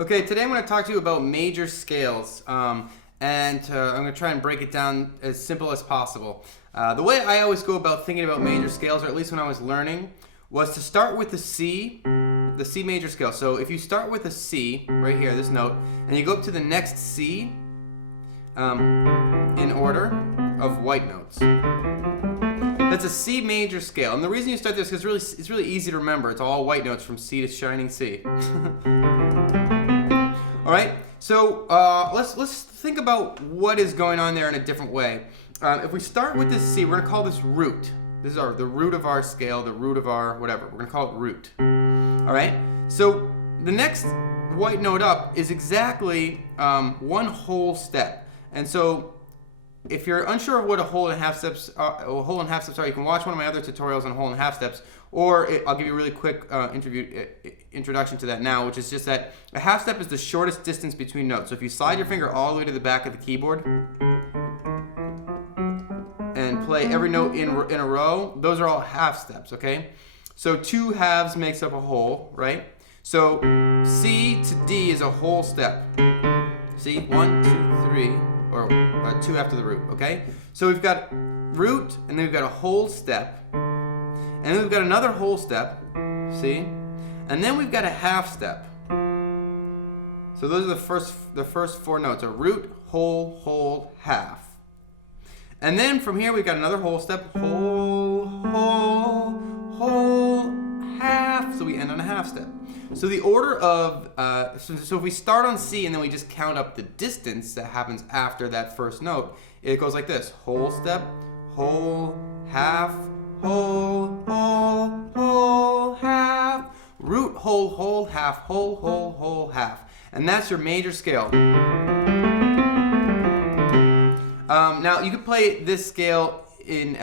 Okay, today I'm going to talk to you about major scales, and I'm going to try and break it down as simple as possible. The way I always go about thinking about major scales, or at least when I was learning, was to start with the C major scale. So if you start with a C, right here, this note, and you go up to the next C in order of white notes. That's a C major scale. And the reason you start this is because it's really easy to remember. It's all white notes from C to shining C. All right, so let's think about what is going on there in a different way. If we start with this C, we're going to call this root. This is the root of our scale, the root of our whatever. We're going to call it root. All right, so the next white note up is exactly one whole step. And so if you're unsure of what a whole and half steps are, you can watch one of my other tutorials on whole and half steps, or I'll give you a really quick introduction to that now, which is just that a half step is the shortest distance between notes. So if you slide your finger all the way to the back of the keyboard and play every note in a row, those are all half steps, okay? So two halves makes up a whole, right? So C to D is a whole step. See, 1, 2, 3. Or 2 after the root, okay? So we've got root, and then we've got a whole step, and then we've got another whole step, see? And then we've got a half step. So those are the first 4 notes, a root, whole, whole, half. And then from here we've got another whole step, whole, whole, whole, half, so we end on a half step. So the order of, so if we start on C and then we just count up the distance that happens after that first note, it goes like this: whole step, whole, half, whole, whole, whole, half, root, whole, whole, half, whole, whole, whole, half. And that's your major scale. Now you could play this scale in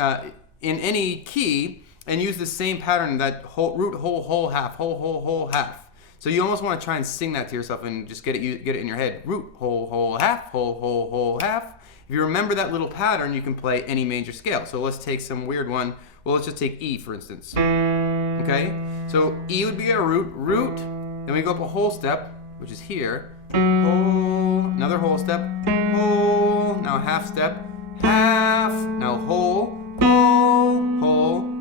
any key and use the same pattern, that whole, root, whole, whole, half, whole, whole, whole, half. So you almost want to try and sing that to yourself and just get it in your head. Root, whole, whole, half, whole, whole, whole, half. If you remember that little pattern, you can play any major scale. So let's take some weird one. Well, let's just take E, for instance. Okay? So E would be a root, root. Then we go up a whole step, which is here. Whole, another whole step, whole. Now half step, half. Now whole, whole, whole.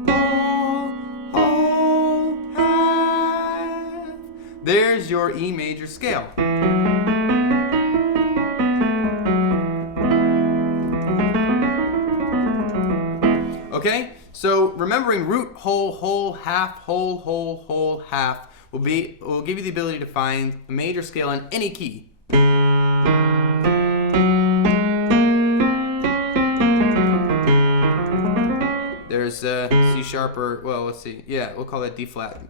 There's your E major scale. Okay, so remembering root, whole, whole, half, whole, whole, whole, half will give you the ability to find a major scale in any key. There's C sharp, or well, let's see. Yeah, we'll call that D flat.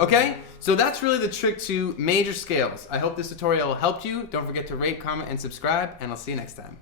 Okay, so that's really the trick to major scales. I hope this tutorial helped you. Don't forget to rate, comment, and subscribe, and I'll see you next time.